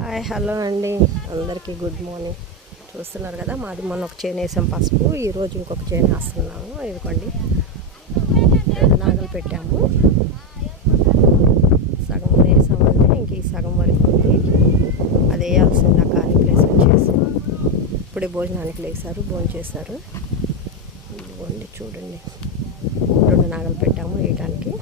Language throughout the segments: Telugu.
హాయ్ హలో అండి, అందరికీ గుడ్ మార్నింగ్. చూస్తున్నారు కదా, మాది మొన్న ఒక చేను వేసాం పసుపు. ఈరోజు ఇంకొక చేను వేస్తున్నాము. ఇదిగోండి, 2 నాగలు పెట్టాము. సగం వేసామంటే ఇంక ఈ సగం వరకు ఉంది. అది వేయాల్సింది ఆ ఖాళీ ప్లేస్ వచ్చేసి. ఇప్పుడే భోజనానికి లేచారు, భోజనం చేశారు. ఇదిగోండి చూడండి, 2 నాగలు పెట్టాము వేయడానికి.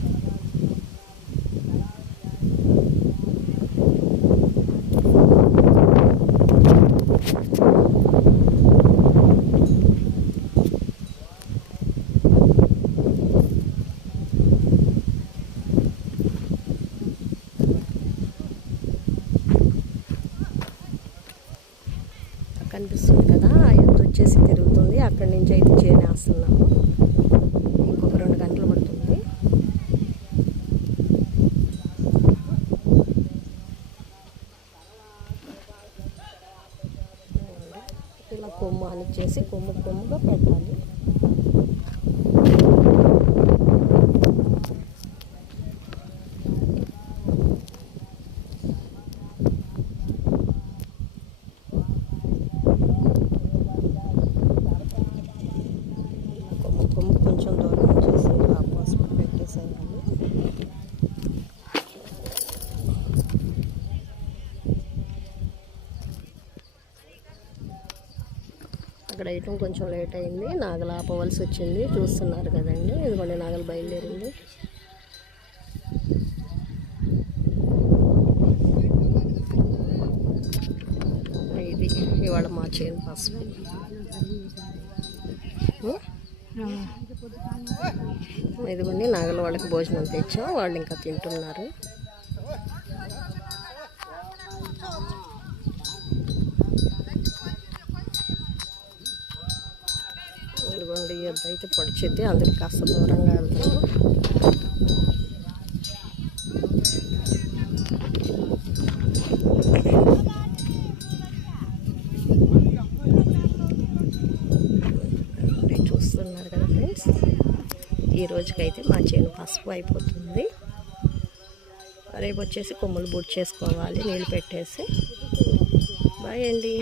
కనిపిస్తుంది కదా, ఎత్తు వచ్చేసి తిరుగుతుంది. అక్కడి నుంచి అయితే చేనేస్తున్నాము. ఇంకొక 2 గంటలు పడుతుంది. ఇలా కొమ్ము అనిచ్చేసి కొమ్ముగా పెట్టాలి. కొమ్ము కొంచెం దూరం వచ్చేసి ఆ పసుపు పెట్టేసేయాలి. అక్కడ వేయటం కొంచెం లేట్ అయింది, నాగలు ఆపవలసి వచ్చింది. చూస్తున్నారు కదండి, ఇదిగోండి నాగలు బయలుదేరింది. ఇది ఇవాళ మా చేను పసుపు. ఇదిగోండి నాగల వాళ్ళకి భోజనం తెచ్చాం, వాళ్ళు ఇంకా తింటున్నారు. ఇదిగోండి ఎద్దు అయితే పొడిచిద్ది, అందుకు కాస్త దూరంగా వెళ్తాము. చూస్తున్నారు కదా ఫ్రెండ్స్, ఈ రోజుకైతే మా చేను పసుపు అయిపోతుంది. రేపు వచ్చేసి కొమ్ములు బుడ్ చేసుకోవాలి, నీళ్ళు పెట్టేసి. బాయ్ అండి.